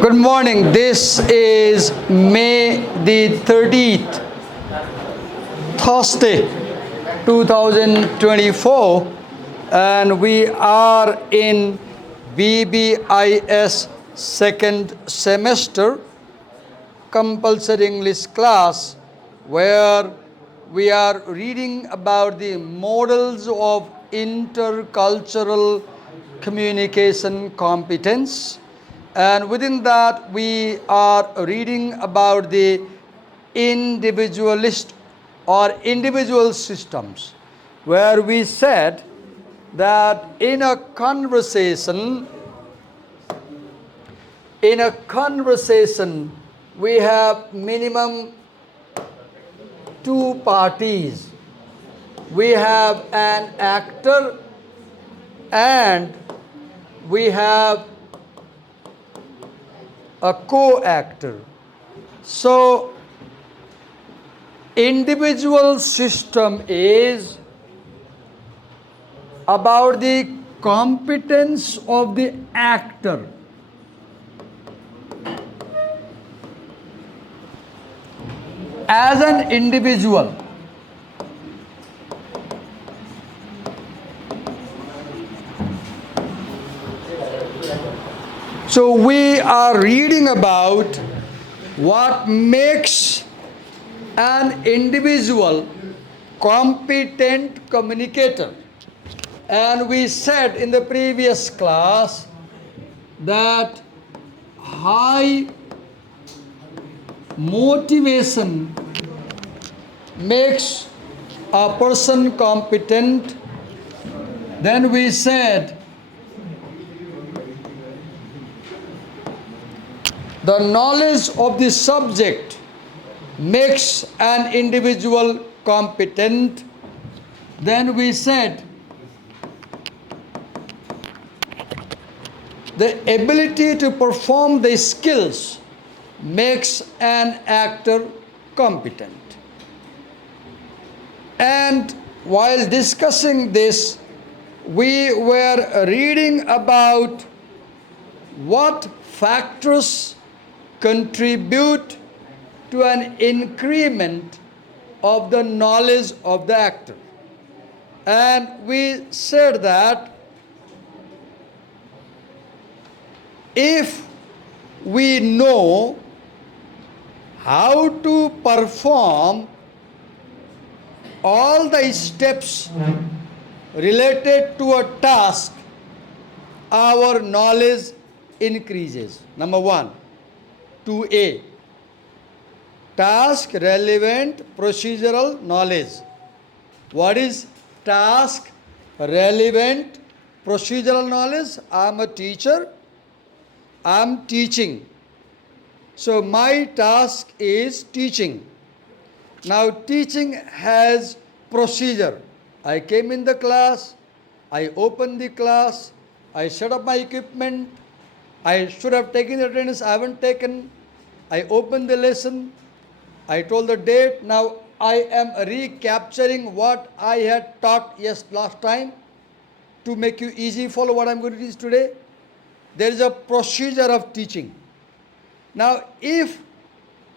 Good morning. This is May the 30th, Thursday, 2024, and we are in BBIS second semester compulsory English class, where we are reading about the models of intercultural communication competence. And within that, we are reading about the individualist or individual systems, where we said that in a conversation, we have minimum two parties. We have an actor and we have a co-actor. So, individual system is about the competence of the actor. As an individual, so we are reading about what makes an individual competent communicator. And we said in the previous class that high motivation makes a person competent. Then we said the knowledge of the subject makes an individual competent. Then we said the ability to perform the skills makes an actor competent. And while discussing this, we were reading about what factors contribute to an increment of the knowledge of the actor. And we said that if we know how to perform all the steps related to a task, our knowledge increases. Number one, 2A, task relevant procedural knowledge. What is task relevant procedural knowledge? I am a teacher. I am teaching. So my task is teaching. Now teaching has procedure. I came in the class, I opened the class, I set up my equipment, I should have taken the attendance, I haven't taken. I opened the lesson, I told the date. Now I am recapturing what I had taught last time to make you easy follow what I am going to teach today. There is a procedure of teaching. Now, if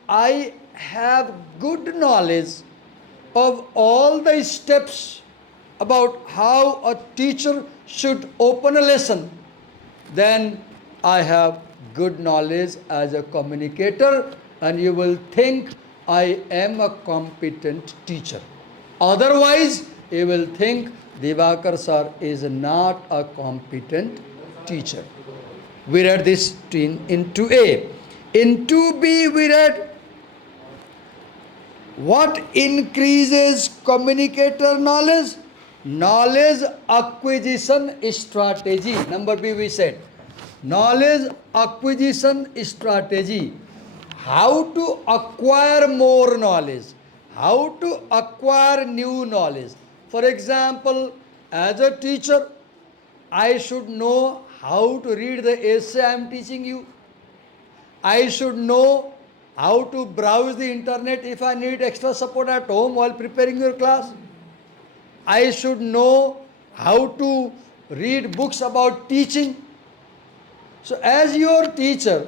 I have good knowledge of all the steps about how a teacher should open a lesson, then I have good knowledge as a communicator, and you will think I am a competent teacher. Otherwise, you will think Divakar sir is not a competent teacher. We read this in 2A. In 2B, we read what increases communicator knowledge? Knowledge acquisition strategy. Number B, we said knowledge acquisition strategy. How to acquire more knowledge, how to acquire new knowledge. For example, as a teacher, I should know how to read the essay I am teaching you. I should know how to browse the internet if I need extra support at home while preparing your class. I should know how to read books about teaching. So as your teacher,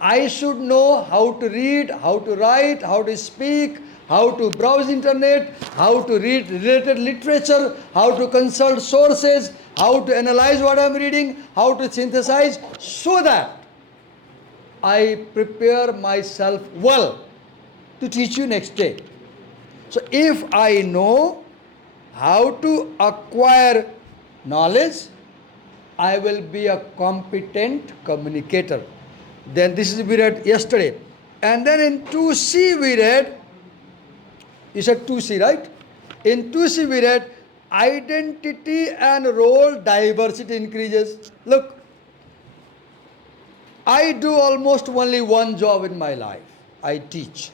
I should know how to read, how to write, how to speak, how to browse internet, how to read related literature, how to consult sources, how to analyze what I am reading, how to synthesize, so that I prepare myself well to teach you next day. So if I know how to acquire knowledge, I will be a competent communicator. Then this is we read yesterday. And then in 2C we read, you said 2C, right? In 2C we read, identity and role diversity increases. Look, I do almost only one job in my life. I teach.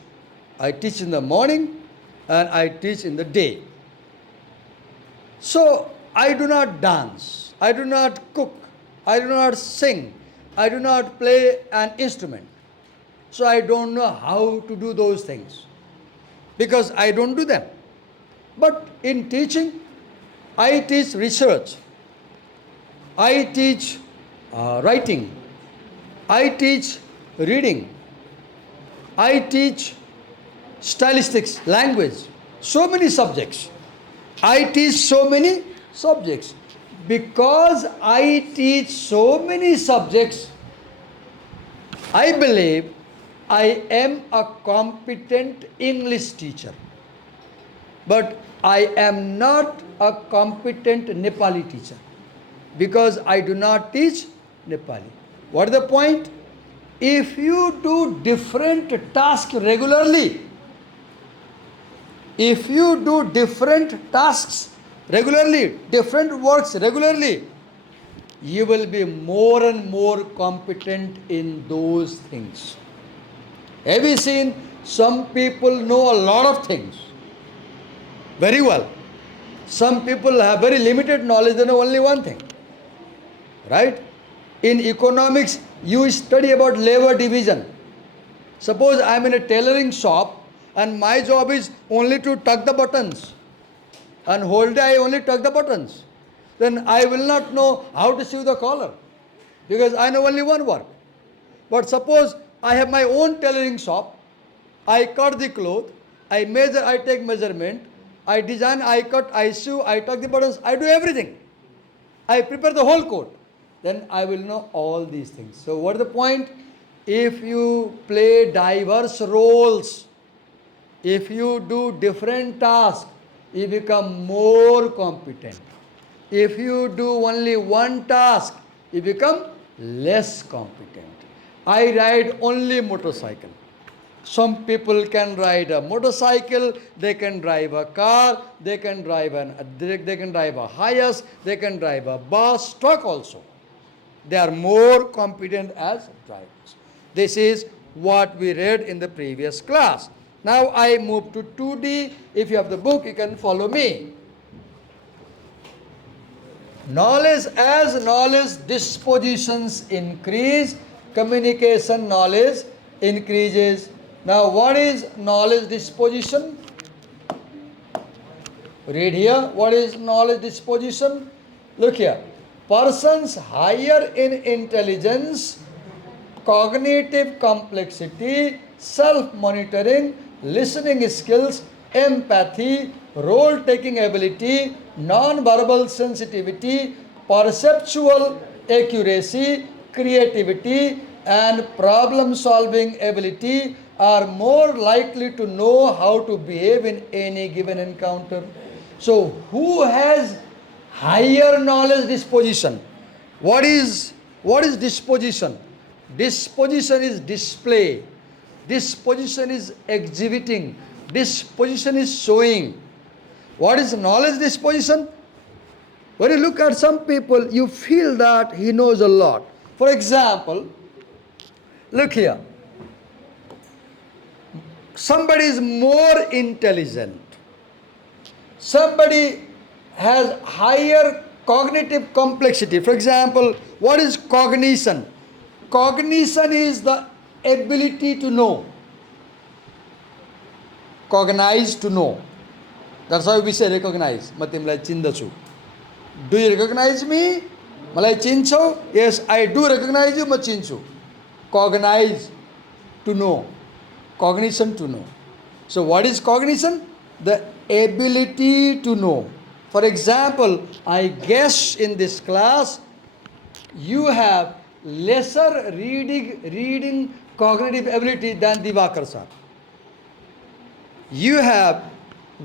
I teach in the morning and I teach in the day. So I do not dance, I do not cook, I do not sing, I do not play an instrument. So I don't know how to do those things because I don't do them. But in teaching, I teach research, I teach writing, I teach reading, I teach stylistics, language, so many subjects. I teach so many subjects. Because I teach so many subjects, I believe I am a competent English teacher. But I am not a competent Nepali teacher because I do not teach Nepali. What is the point? If you do different tasks regularly, if you do different tasks regularly, different works regularly, you will be more and more competent in those things. Have you seen some people know a lot of things very well? Some people have very limited knowledge, they know only one thing. Right? In economics, you study about labor division. Suppose I am in a tailoring shop and my job is only to tuck the buttons, and whole day I only tuck the buttons. Then I will not know how to sew the collar because I know only one work. But suppose I have my own tailoring shop, I cut the cloth, I measure, I take measurement, I design, I cut, I sew, I tuck the buttons, I do everything. I prepare the whole coat. Then I will know all these things. So what is the point? If you play diverse roles, if you do different tasks, you become more competent. If you do only one task, you become less competent. I ride only motorcycle. Some people can ride a motorcycle, they can drive a car, they can drive a hiace, they can drive a bus, truck also. They are more competent as drivers. This is what we read in the previous class. Now I move to 2D. If you have the book, you can follow me. Knowledge, as knowledge dispositions increase, communication knowledge increases. Now what is knowledge disposition? Read here. What is knowledge disposition? Look here. Persons higher in intelligence, cognitive complexity, self-monitoring, listening skills, empathy, role-taking ability, non-verbal sensitivity, perceptual accuracy, creativity, and problem-solving ability are more likely to know how to behave in any given encounter. So, who has higher knowledge disposition? What is disposition? Disposition is display. Disposition is exhibiting. Disposition is showing. What is knowledge disposition? When you look at some people, you feel that he knows a lot. For example, look here. Somebody is more intelligent. Somebody has higher cognitive complexity. For example, what is cognition? Cognition is the ability to know. Cognize, to know. That's why we say recognize. Ma timलाई चिन्दछु. Do you recognize me? Malai चिन्छौ? Yes, I do recognize you. Ma चिन्छु. cognize, to know. Cognition, to know. So what is cognition? The ability to know. For example, I guess in this class you have lesser reading cognitive ability than Divakar sir. You have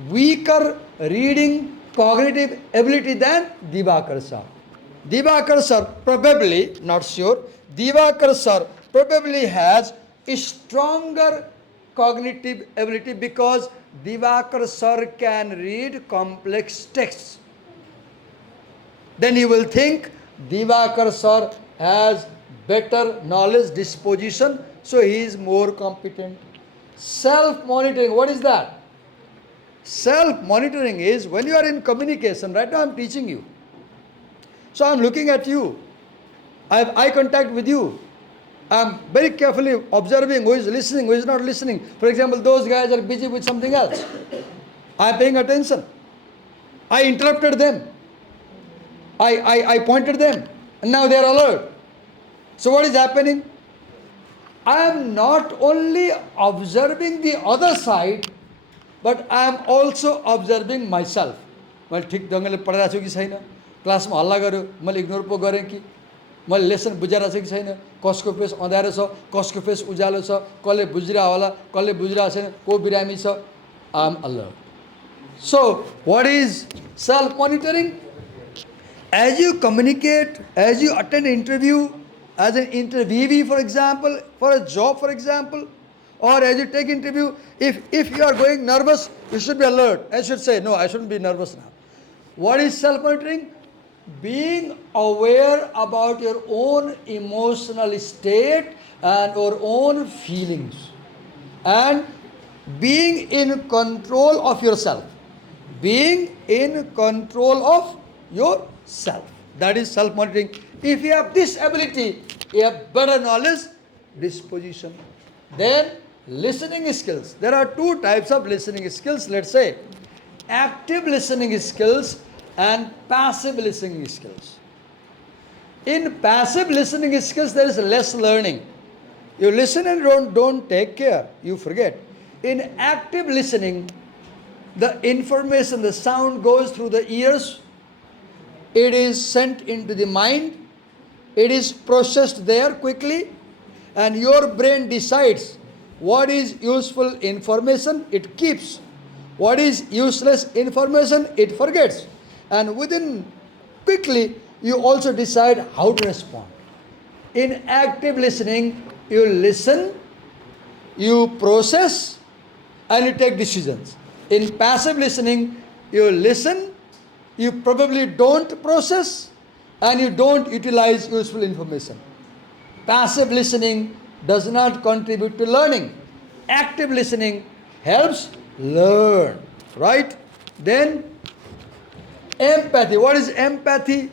weaker reading cognitive ability than Divakar sir. Divakar sir probably, not sure, Divakar sir probably has a stronger cognitive ability because Divakar sir can read complex texts. Then you will think Divakar sir has better knowledge disposition, so he is more competent. Self-monitoring, what is that? Self-monitoring is when you are in communication. Right now I am teaching you. So I am looking at you. I have eye contact with you. I am very carefully observing who is listening, who is not listening. For example, those guys are busy with something else. I am paying attention. I interrupted them. I pointed them. And now they are alert. So what is happening? I am not only observing the other side, but I am also observing myself. मैले ठिक ढङ्गले पढाइरहेको छु कि छैन, क्लासमा हल्ला गर्यो, मैले इग्नोर पो गरेँ कि, मैले लेसन बुझाइरहेको छु कि छैन, कसको फेस अँध्यारो छ, कसको फेस उज्यालो छ, कसले बुझिरहेको होला, कसले बुझिरहेको छैन, को बिरामी छ, I am alert. So what is self-monitoring? As you communicate, as you attend an interview, as an interviewee, for example, for a job, for example, or as you take interview, if you are going nervous, you should be alert. I should say, no, I shouldn't be nervous now. What is self-monitoring? Being aware about your own emotional state and your own feelings. And being in control of yourself. Being in control of yourself. That is self-monitoring. If you have this ability, you have better knowledge disposition. Then listening skills. There are two types of listening skills, let's say. Active listening skills and passive listening skills. In passive listening skills, there is less learning. You listen and don't take care. You forget. In active listening, the information, the sound goes through the ears. It is sent into the mind. It is processed there quickly. And your brain decides what is useful information, it keeps. What is useless information, it forgets. And within quickly, you also decide how to respond. In active listening, you listen, you process, and you take decisions. In passive listening, you listen, you probably don't process, and you don't utilize useful information. Passive listening does not contribute to learning. Active listening helps learn, right? Then empathy. What is empathy?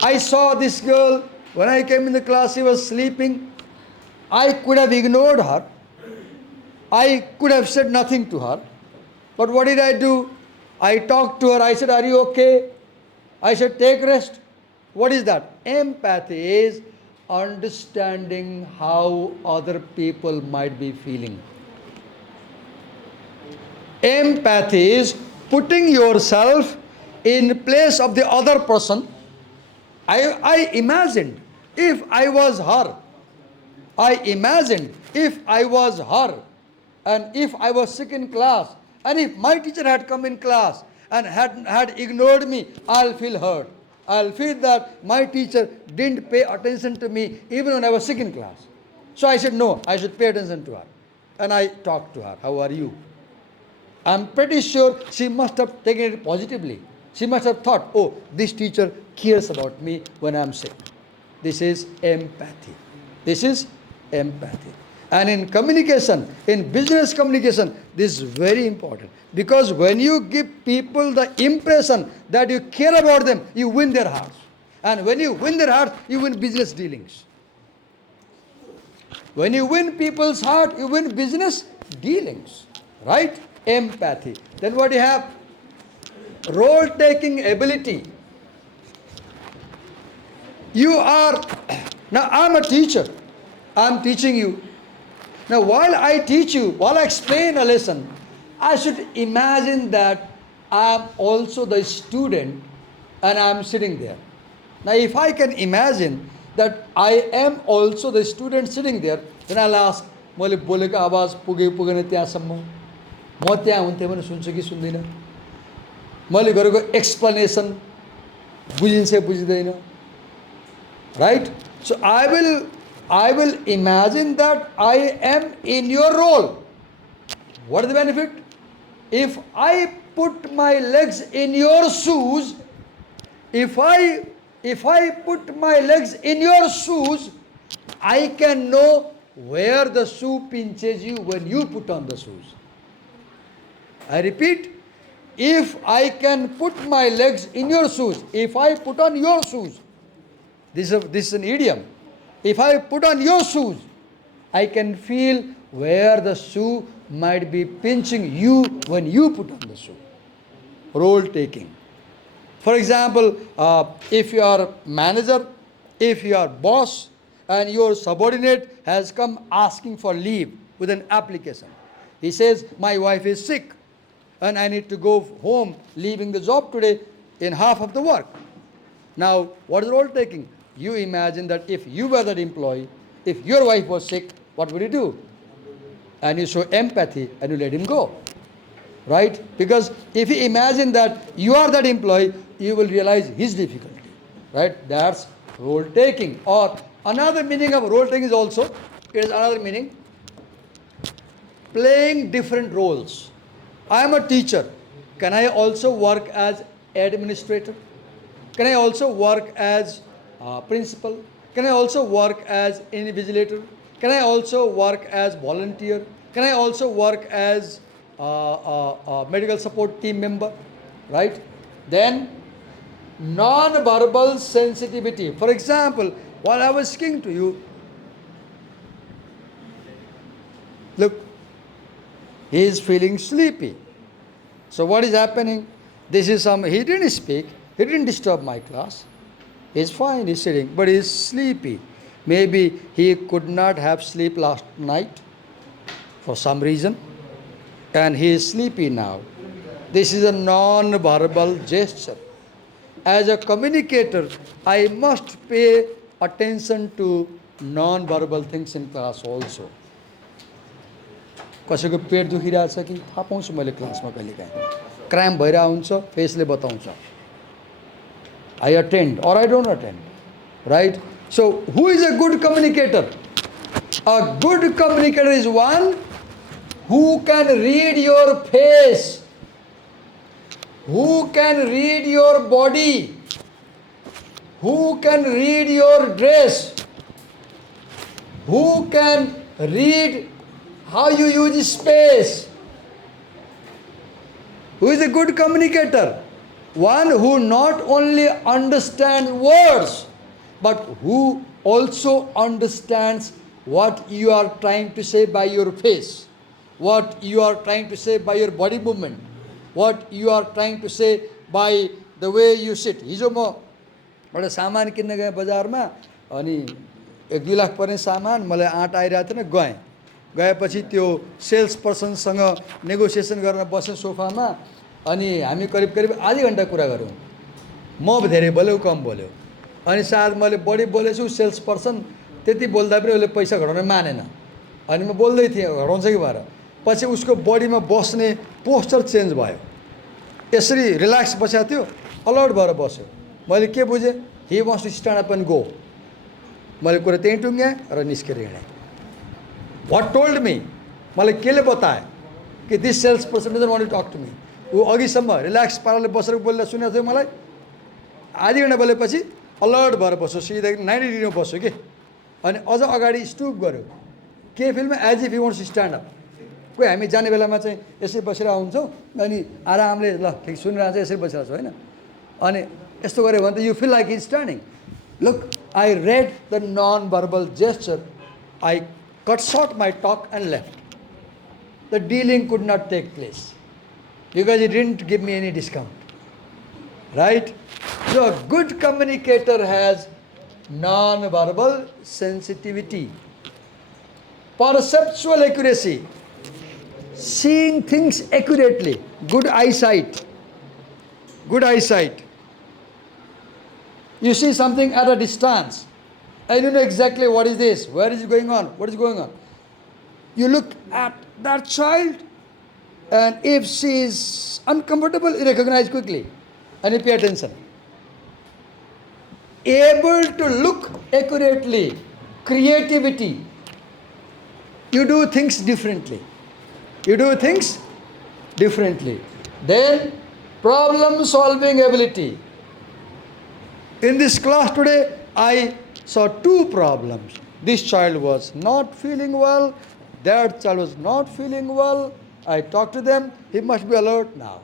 I saw this girl, when I came in the class, she was sleeping. I could have ignored her. I could have said nothing to her. But what did I do? I talked to her. I said, are you okay? I said, take rest. What is that? Empathy is understanding how other people might be feeling. Empathy is putting yourself in place of the other person. I imagined if I was her. I imagined if I was her, and if I was sick in class, and if my teacher had come in class and had ignored me, I'll feel hurt. I'll feel that my teacher didn't pay attention to me even when I was sick in class. So I said, no, I should pay attention to her. And I talked to her, how are you? I'm pretty sure she must have taken it positively. She must have thought, oh, this teacher cares about me when I'm sick. This is empathy. This is empathy. And in communication, in business communication, this is very important. Because when you give people the impression that you care about them, you win their hearts. And when you win their hearts, you win business dealings. When you win people's heart, you win business dealings. Right? Empathy. Then what do you have? Role-taking ability. You are Now I'm a teacher. I'm teaching you. Now while I teach you, while I explain a lesson, I should imagine that I'm also the student and I'm sitting there. Now if I can imagine that I am also the student sitting there, then I'll ask, मैले बोलेको आवाज पुगे पुगेन त्यहाँसम्म, म त्यहाँ हुन्थेँ भने सुन्छु कि सुन्दिनँ, मैले गरेको एक्सप्लेनेसन बुझिन्छ बुझिँदैन, right? So I will imagine that I am in your role. What is the benefit? If I put my legs in your shoes, if I put my legs in your shoes, I can know where the shoe pinches you when you put on the shoes. I repeat, if I can put my legs in your shoes, if I put on your shoes, this is an idiom. If I put on your shoes, I can feel where the shoe might be pinching you when you put on the shoe. Role taking. For example, if you are manager, if you are boss, and your subordinate has come asking for leave with an application. He says, my wife is sick and I need to go home, leaving the job today in half of the work. Now, what is role taking? You imagine that if you were that employee, if your wife was sick, what would you do? And you show empathy and you let him go. Right? Because if you imagine that you are that employee, you will realize his difficulty. Right? That's role taking. Or another meaning of role taking is also, it is another meaning, playing different roles. I am a teacher. Can I also work as administrator? Can I also work as principal? Can I also work as invigilator? Can I also work as volunteer? Can I also work as medical support team member? Right? Then non-verbal sensitivity. For example, while I was speaking to you, look, he is feeling sleepy. So what is happening? This is he didn't speak, he didn't disturb my class. He's fine, he's sitting, but he's sleepy. Maybe he could not have sleep last night for some reason, and he is sleepy now. This is a non-verbal gesture. As a communicator, I must pay attention to non-verbal things in class also. कसैको पेट दुखिरहेछ कि थाहा पाउँछु मैले क्लासमा कहिलेकाहीँ cramp भइरहेको हुन्छ फेसले बताउँछ I attend or I don't attend, right? So who is a good communicator? A good communicator is one who can read your face, who can read your body, who can read your dress, who can read how you use space. Who is a good communicator? One who not only understands words, but who also understands what you are trying to say by your face, what you are trying to say by your body movement, what you are trying to say by the way you sit. हिजो म एउटा सामान किन्न गएँ बजारमा अनि 1-2 लाख पर्ने सामान मलाई आँट आइरहेको थिएन गएपछि त्यो सेल्स पर्सनसँग नेगोसिएसन गर्न बसेँ सोफामा अनि हामी करिब आधी घण्टा कुरा गऱ्यौँ म धेरै बोल्यो कम बोल्यो अनि सायद मैले बढी बोलेछु सेल्स पर्सन त्यति बोल्दा पनि उसले पैसा घटाउन मानेन अनि म बोल्दै थिएँ घटाउँछ कि भएर पछि उसको बडीमा बस्ने पोस्चर चेन्ज भयो यसरी रिल्याक्स बसेको थियो अलर्ट भएर बस्यो मैले के बुझेँ he wants to stand up and go मैले कुरा त्यहीँ टुङ्ग्याएँ र निस्केर हिँडेँ What told me? मलाई केले बतायो कि this sales person doesn't want to talk to me ऊ अघिसम्म रिल्याक्स पाराले बसेर बोल्दा सुनेको थियो मलाई आधी घण्टा बोलेपछि अलर्ट भएर बस्यो सिधा 90 डिग्रीमा बस्यो कि अनि अझ अगाडि स्टुप गर्यो के फिल्ममा as if you wants to stand up कोही हामी जाने बेलामा चाहिँ यसरी बसिरहेको हुन्छौँ अनि आरामले ल ठिक सुनिरहेको छ यसरी बसिरहेको छ होइन अनि यस्तो गऱ्यो भने त you feel like is standing look I read the non verbal gesture I cut short my talk and left. The dealing could not take place because he didn't give me any discount. Right? So a good communicator has non-verbal sensitivity, perceptual accuracy, seeing things accurately, good eyesight, good eyesight. You see something at a distance, and you know exactly what is this, where is it going on, what is going on. You look at that child, and if she is uncomfortable, you recognize quickly, and you pay attention. Able to look accurately, creativity. You do things differently. You do things differently. Then, problem solving ability. In this class today, I saw two problems. This child was not feeling well, that child was not feeling well. I talked to them, he must be alert now.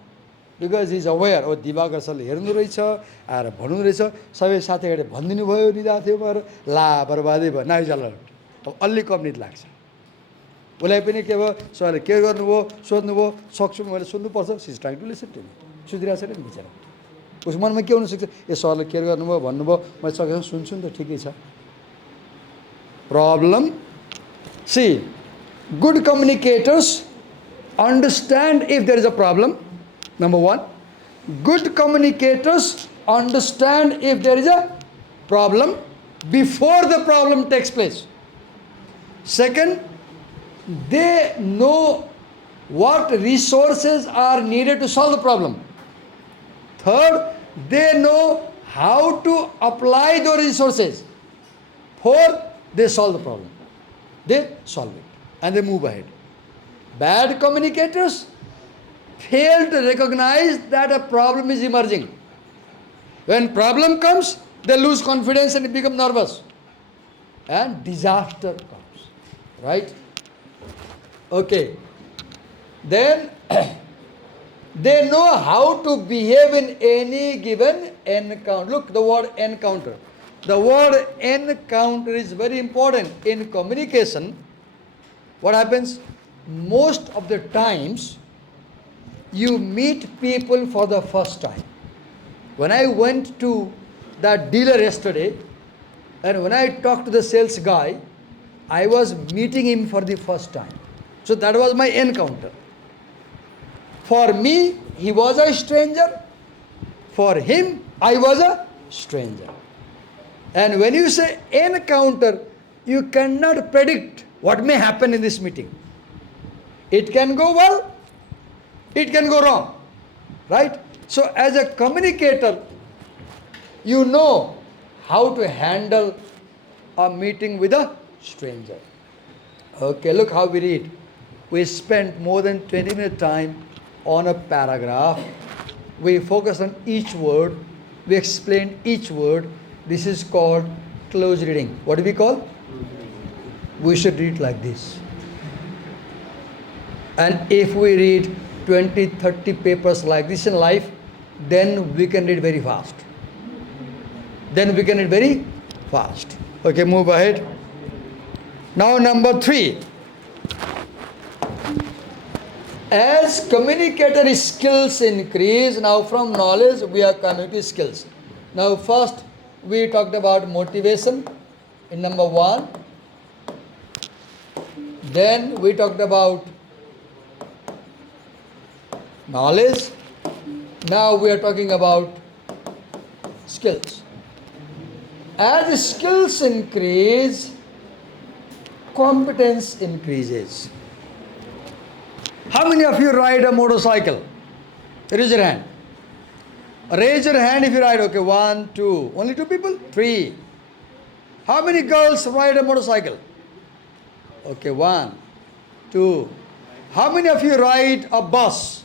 Because he is aware, oh, Diwakar सरले हेर्नु रहेछ, आएर भन्नु रहेछ, सबै साथीहरूले भनिदिनु भयो निदा थियो भएर ला बर्बादै भयो, नाइ अलर्ट. अब अलि कम निद लाग्छ. उसलाई पनि के भयो, सरले के गर्नुभयो, सोध्नुभयो, सक्छु मैले सुन्नुपर्छ, she is trying to listen to me. सुधिरहेको छैन नि बिचरा. उसको मनमा के हुनसक्छ, ए सरले केयर गर्नुभयो भन्नुभयो, मैले सकेसम्म सुन्छु नि त ठिकै छ. Problem. See, good communicators understand if there is a problem. Number one, good communicators understand if there is a problem before the problem takes place. Second, they know what resources are needed to solve the problem. Third, they know how to apply those resources. Fourth, they solve the problem. They solve it and they move ahead. Bad communicators fail to recognize that a problem is emerging. When problem comes, they lose confidence and become nervous. And disaster comes. Right? Okay. Then they know how to behave in any given encounter. Look, the word encounter. The word encounter is very important in communication. What happens? Most of the times, you meet people for the first time. When I went to that dealer yesterday, and when I talked to the sales guy, I was meeting him for the first time. So that was my encounter. For me, he was a stranger. For him, I was a stranger. And when you say encounter, you cannot predict what may happen in this meeting. It can go well, it can go wrong, right? So as a communicator, you know how to handle a meeting with a stranger. Okay, look how we read. We spent more than 20 minutes time on a paragraph. We focus on each word. We explain each word. This is called close reading. What do we call? We should read like this. And if we read 20, 30 papers like this in life, then we can read very fast. Then we can read very fast. Okay, move ahead. Now number 3. As communicator skills increase, now from knowledge we are coming to skills. Now first we talked about motivation in number 1. Then we talked about knowledge. Now we are talking about skills. As skills increase, competence increases. How many of you ride a motorcycle? Raise your hand. Raise your hand if you ride. Okay, 1, 2. Only 2 people? 3. How many girls ride a motorcycle? Okay, 1, 2. How many of you ride a bus?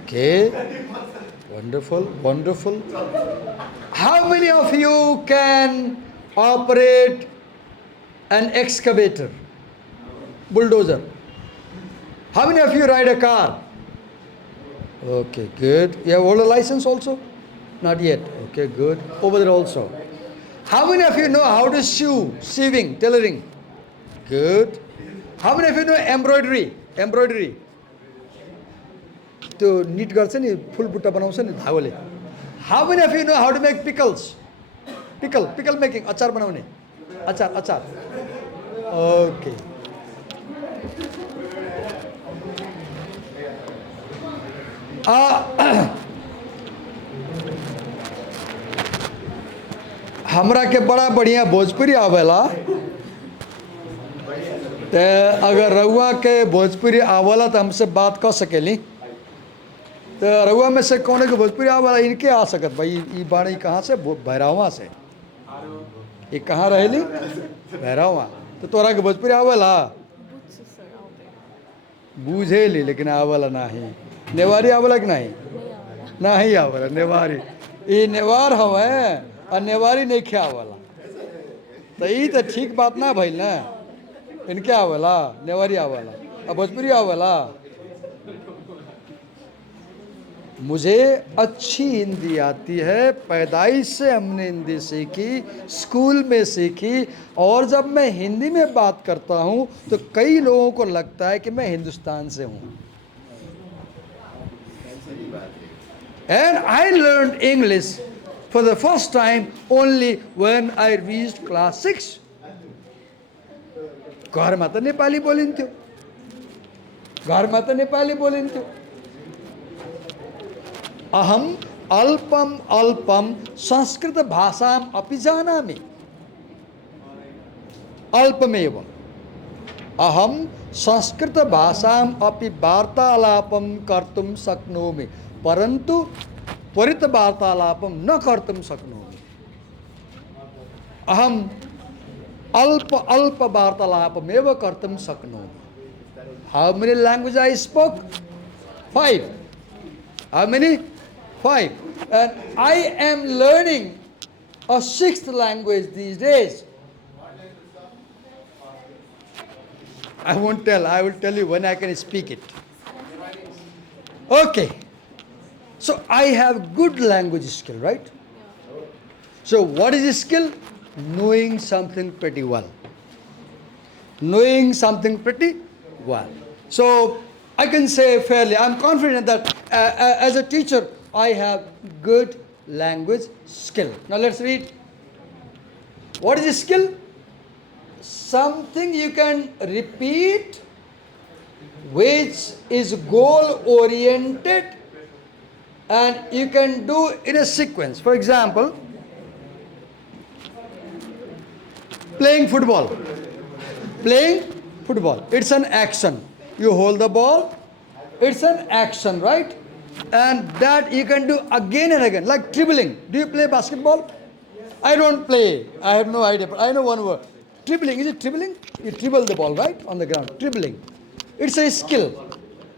Okay. Wonderful, wonderful. How many of you can operate an excavator, bulldozer? How many of you ride a car? Okay, good. You have hold a license also? Not yet. Okay, good. Over there also. How many of you know how to sew, sewing, tailoring? Good. How many of you know embroidery? Embroidery. To knit गर्छ नि full बुट्टा बनाउँछ नि धागोले. How many of you know how to make pickles? Pickle making, अचार बनाउने, अचार. Okay. हमरा के बड़ा बढ़िया भोजपुरी आवेला. तो अगर रउआ के भोजपुरी आवेला तो हमसे बात कर सकेली. तो रउआ में से कौन के भोजपुरी आवेला, इनके आ सकत भाई. ये बाणी कहाँ से? भैरवा से. ये कहाँ रहेली? भैरवा. तो तोरा के भोजपुरी आवेला? बूझेली लेकिन आवेला नहीं. नेवारी आवेला कि नहीं? नहीं आवेला नेवारी. ये नेवार हवे और नेवारी नहीं खे आवेला. तो ये तो ठीक बात ना भइल ना. इनके आवेला, नेवारी आवेला और भोजपुरी आवेला. मुझे अच्छी हिंदी आती है, पैदाइश से हमने हिंदी सीखी, स्कूल में सीखी. और जब मैं हिंदी में बात करता हूँ तो कई लोगों को लगता है कि मैं हिंदुस्तान से हूँ. And I learned English for the first time only when I reached class 6. घरमा त नेपाली बोलिन्थ्यो, घरमा त नेपाली बोलिन्थ्यो. अहम अल्पम संस्कृत भाषाम अपि जानामि. अल्पमेव. अहम संस्कृत भाषाम अपि वार्तालापम कर्तुम शक्नोमि, परंतु त्वरित वार्तालापम न कर्तुम शक्नोमि. अहम अल्प वार्तालापमेव कर्तुम शक्नोमि. How many languages I spoke? 5. How many? 5. And I am learning a 6th language these days. I won't tell. I will tell you when I can speak it. Okay. So I have good language skill, right? So what is this skill? Knowing something pretty well. Knowing something pretty well. So I can say fairly, I'm confident that as a teacher, I have good language skill. Now let's read. What is this skill? Something you can repeat, which is goal oriented, and you can do in a sequence. For example, playing football. Playing football. It's an action. You hold the ball. It's an action, right? And that you can do again and again. Like dribbling. Do you play basketball? I don't play. I have no idea. But I know one word. Dribbling. Is it dribbling? You dribble the ball, right? On the ground. Dribbling. It's a skill.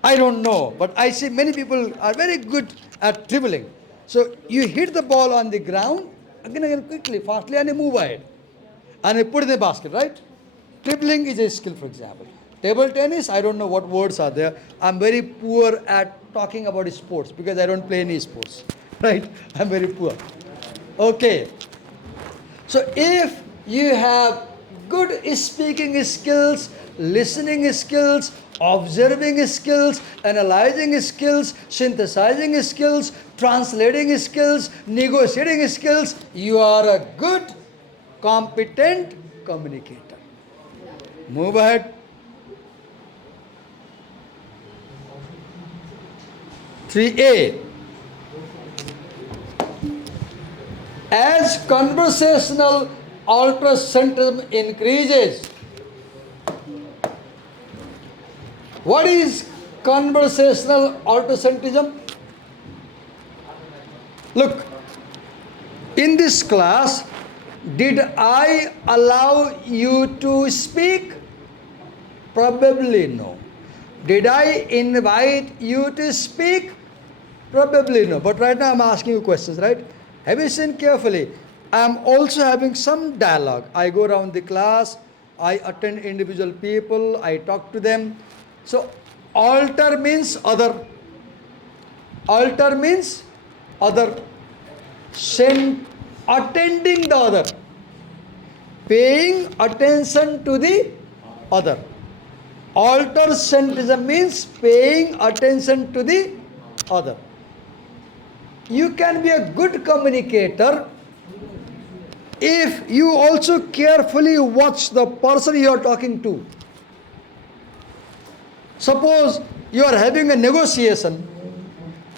I don't know. But I see many people are very good at dribbling. So you hit the ball on the ground. Again, quickly, fastly, and you move ahead. And you put in the basket, right? Dribbling is a skill, for example. Table tennis, I don't know what words are there. I'm very poor at talking about sports because I don't play any sports, right? I'm very poor. Okay. So if you have good speaking skills, listening skills, observing skills, analyzing skills, synthesizing skills, translating skills, negotiating skills, you are a good, competent communicator. Move ahead. 3A. As conversational ultracentrism increases. What is conversational ultracentrism? Look, in this class, did I allow you to speak? Probably no. Did I invite you to speak? Probably no. But right now I'm asking you questions, right? Have you seen carefully? I'm also having some dialogue. I go around the class, I attend individual people, I talk to them. So alter means other. Alter means other. Attending the other. Paying attention to the other. Ultracentrism means paying attention to the other. You can be a good communicator if you also carefully watch the person you are talking to. Suppose you are having a negotiation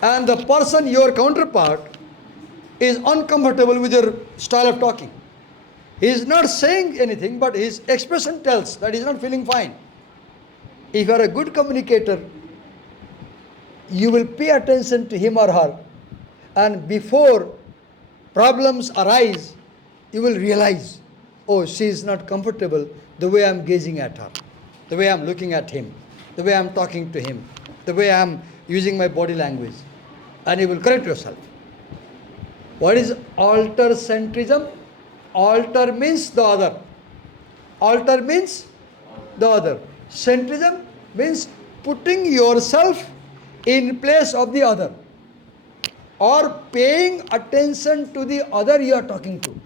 and the person, your counterpart, is uncomfortable with your style of talking. He is not saying anything, but his expression tells that he is not feeling fine. If you are a good communicator, you will pay attention to him or her, and before problems arise, you will realize, oh, she is not comfortable the way I am gazing at her, the way I am looking at him, the way I am talking to him, the way I am using my body language, and you will correct yourself. What is alter-centrism? Alter means the other. Alter means the other. Centrism means putting yourself in place of the other, or paying attention to the other you are talking to.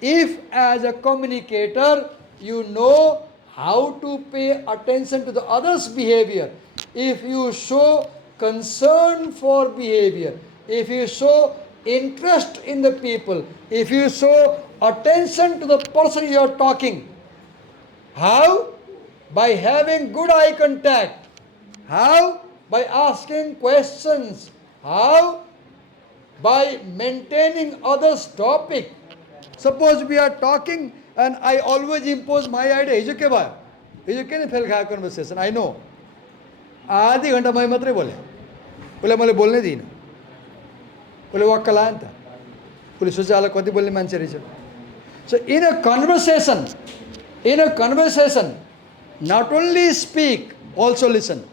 If as a communicator you know how to pay attention to the other's behavior, if you show concern for behavior, if you show interest in the people, if you show attention to the person you are talking, how? By having good eye contact. How? By asking questions. How? By maintaining others' topic. Suppose we are talking and I always impose my idea. Is okay bhai? Is okay नहीं फैल खाया conversation? I know. आधी घंटा मैं मत रे बोले मैले बोल्नै दिइनँ उसले वाक्क लायो नि त उसले सोचे आला कति बोल्ने मान्छे रहेछ. So in a conversation, not only speak, also listen.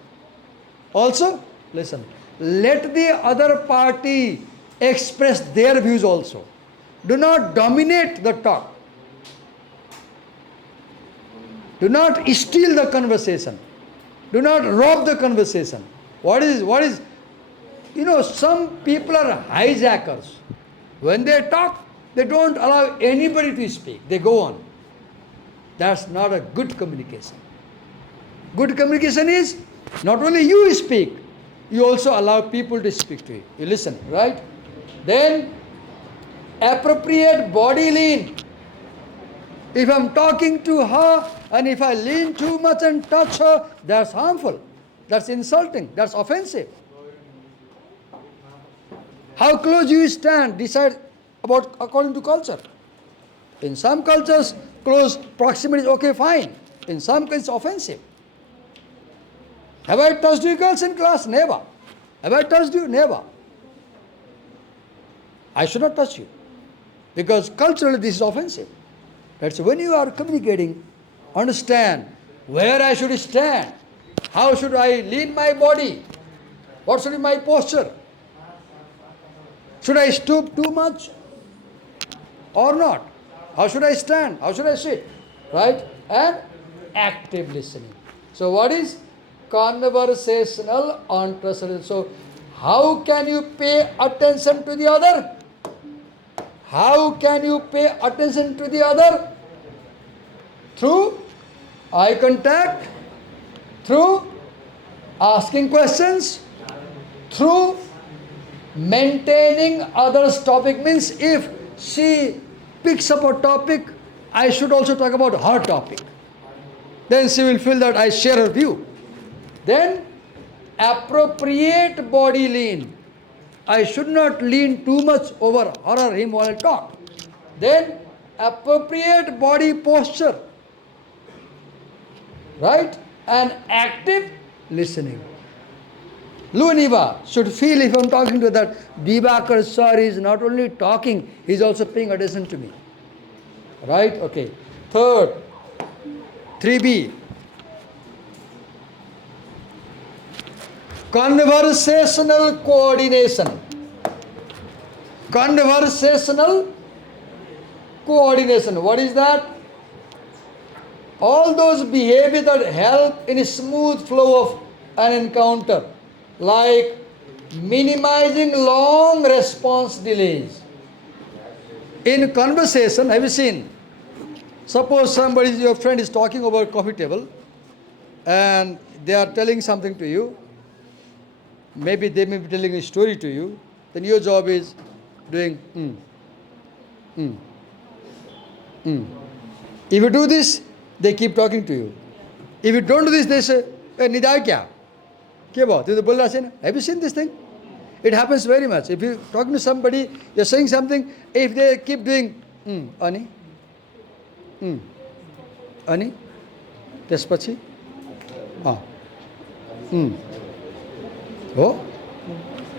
Also listen. Let the other party express their views also. Do not dominate the talk. Do not steal the conversation. Do not rob the conversation. What is, some people are hijackers. When they talk, they don't allow anybody to speak. They go on. That's not a good communication. Good communication is not only you speak, you also allow people to speak to you. You listen, right? Then appropriate body lean. If I'm talking to her and if I lean too much and touch her, that's harmful. That's insulting. That's offensive. How close you stand, decide about according to culture. In some cultures, close proximity is okay, fine. In some cases, offensive. Have I touched you girls in class? Never. Have I touched you? Never. I should not touch you. Because culturally this is offensive. That's when you are communicating, understand where I should stand. How should I lean my body? What should be my posture? Should I stoop too much or not? How should I stand? How should I sit? Right? And active listening. So what is conversational entrepreneurship? So how can you pay attention to the other? How can you pay attention to the other? Through eye contact, through asking questions, through maintaining others' topic. Means if she picks up a topic, I should also talk about her topic. Then she will feel that I share her view. Then appropriate body lean. I should not lean too much over her or him while I talk. Then appropriate body posture. Right? And active listening. Luniva should feel if I'm talking to that, Dibakar sir is not only talking, he's also paying attention to me. Right? Okay. Third, 3B. Conversational coordination. Conversational coordination. What is that? All those behaviors that help in a smooth flow of an encounter, like minimizing long response delays. In conversation, have you seen? Suppose your friend is talking over a coffee table and they are telling something to you. Maybe they may be telling a story to you. Then your job is doing If you do this, they keep talking to you. If you don't do this, they say, "Hey, निदाय क्या? क्या बात? तू तो बोल रहा है ना? Have you seen this thing? It happens very much. If you talking to somebody, you're saying something. If they keep doing, ani, ani, त्यसपछि, oh,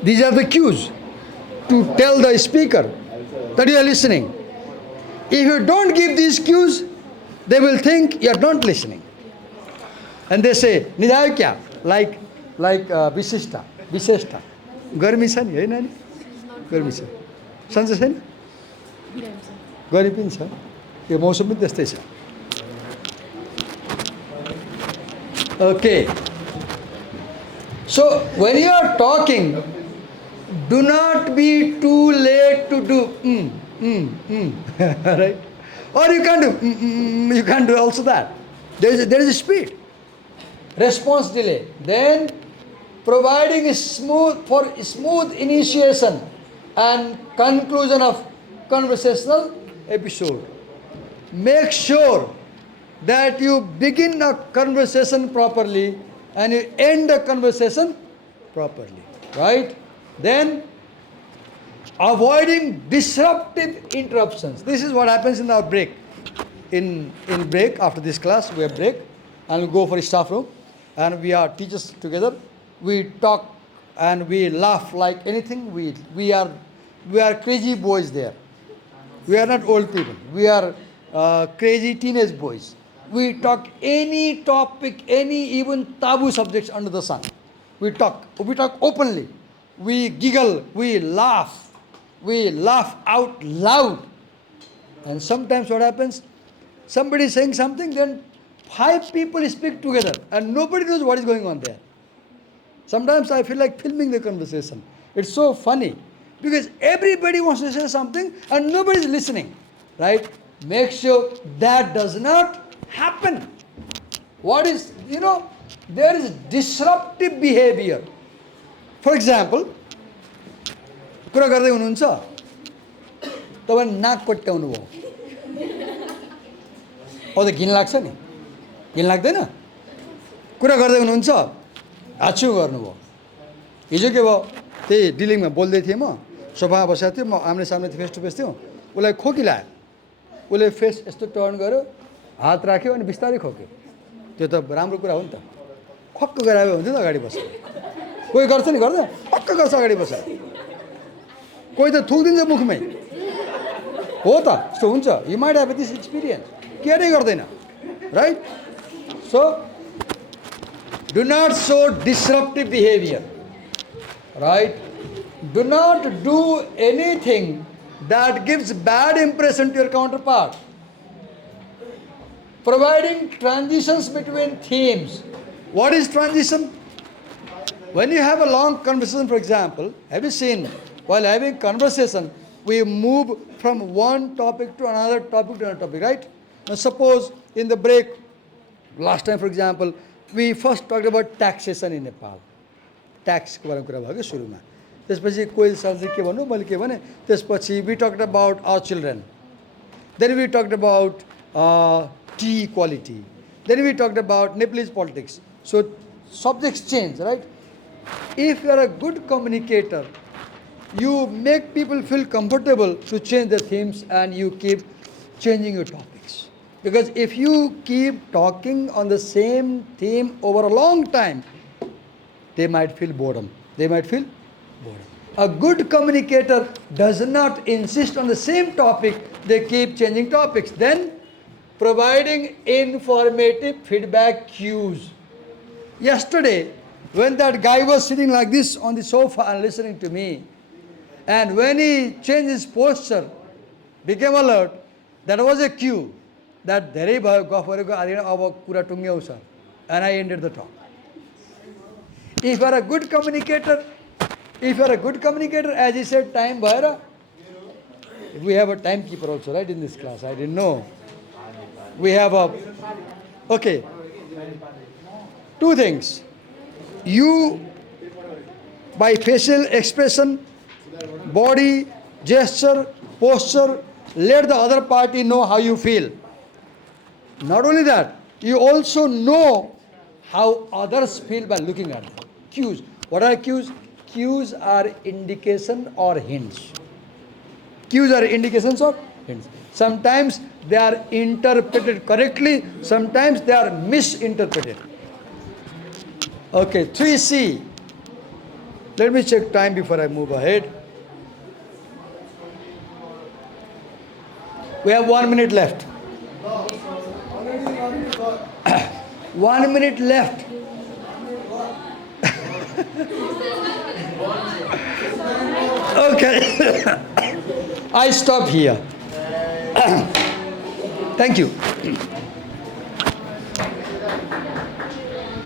these are the cues to tell the speaker that you are listening. If you don't give these cues, they will think you are not listening. And they say, निदाय क्या? Like विशिष्टा, विशेष्टा. गर्मी छ नि होइन नि? गर्मी छ. सन्चै छैन? गर्मी पनि छ. यो मौसम पनि त्यस्तै छ. Okay. So when you are talking, do not be too late to do right? Or you can't do you can't do also that. There is a speed. Response delay. Then providing a smooth initiation and conclusion of conversational episode. Make sure that you begin a conversation properly and you end the conversation properly, right? Then avoiding disruptive interruptions. This is what happens in our break. In break, after this class, we have break and we go for a staff room and we are teachers together. We talk and we laugh like anything. We are crazy boys there. We are not old people. We are crazy teenage boys. We talk any topic, any even taboo subjects under the sun. We talk openly. We giggle, we laugh out loud. And sometimes what happens, somebody is saying something, then 5 people speak together and nobody knows what is going on there. Sometimes I feel like filming the conversation. It's so funny because everybody wants to say something and nobody is listening, right? Make sure that does not happen. What is, there is disruptive behavior. For example, कुरा गर्दै हुनुहुन्छ तपाईं नाक कोट्याउनु भयो अब त घिन लाग्छ नि घिन लाग्दैन कुरा गर्दै हुनुहुन्छ आछु गर्नुभयो हिजो के भयो त्यही डिलिङमा बोल्दै थिएँ म सोफामा बसेको थिएँ म आम्ने सामने फेस टु फेस थियौँ उसलाई खोकी लाग्यो उसले फेस यस्तो टर्न गर्यो हात राख्यो अनि बिस्तारै खोक्यो त्यो त राम्रो कुरा हो नि त खक्क गरायो हुन्थ्यो त अगाडि बसेर कोही गर्छ नि गर्दैन पक्क गर्छ अगाडि बसेर कोही त थुक्दिन्छ मुखमै हो त यस्तो हुन्छ you might have this experience केयरै गर्दैन right so do not show disruptive behaviour right do not do anything that gives bad impression to your counterpart. Providing transitions between themes. What is transition? When you have a long conversation, for example, have you seen, while having conversation, we move from one topic to another topic, right? Now suppose in the break, last time for example, we first talked about taxation in Nepal. Tax को बारेमा कुरा भयो के सुरुमा त्यसपछि कोही सरले के भन्नु मैले के भने त्यसपछि we talked about our children, then we talked about tea quality, then we talked about Nepalese politics. So subjects change, right? If you are a good communicator, you make people feel comfortable to change the themes and you keep changing your topics. Because if you keep talking on the same theme over a long time, they might feel boredom. A good communicator does not insist on the same topic, they keep changing topics. Then providing informative feedback cues. Yesterday, when that guy was sitting like this on the sofa and listening to me, and when he changed his posture, became alert, that was a cue that धेरै भयो गफ गरेको आदि अब कुरा टुङ्ग्याउँछ, and I ended the talk. If you are a good communicator, as he said, time bhayera, we have a timekeeper also, right, in this class. I didn't know. We have a, okay, 2 things. You, by facial expression, body, gesture, posture, let the other party know how you feel. Not only that, you also know how others feel by looking at them. Cues. What are cues? Cues are indication or hints. Cues are indications or hints. Sometimes they are interpreted correctly, sometimes they are misinterpreted. Okay, 3C. Let me check time before I move ahead. We have 1 minute left. 1 minute left. Okay. I stop here. Thank you.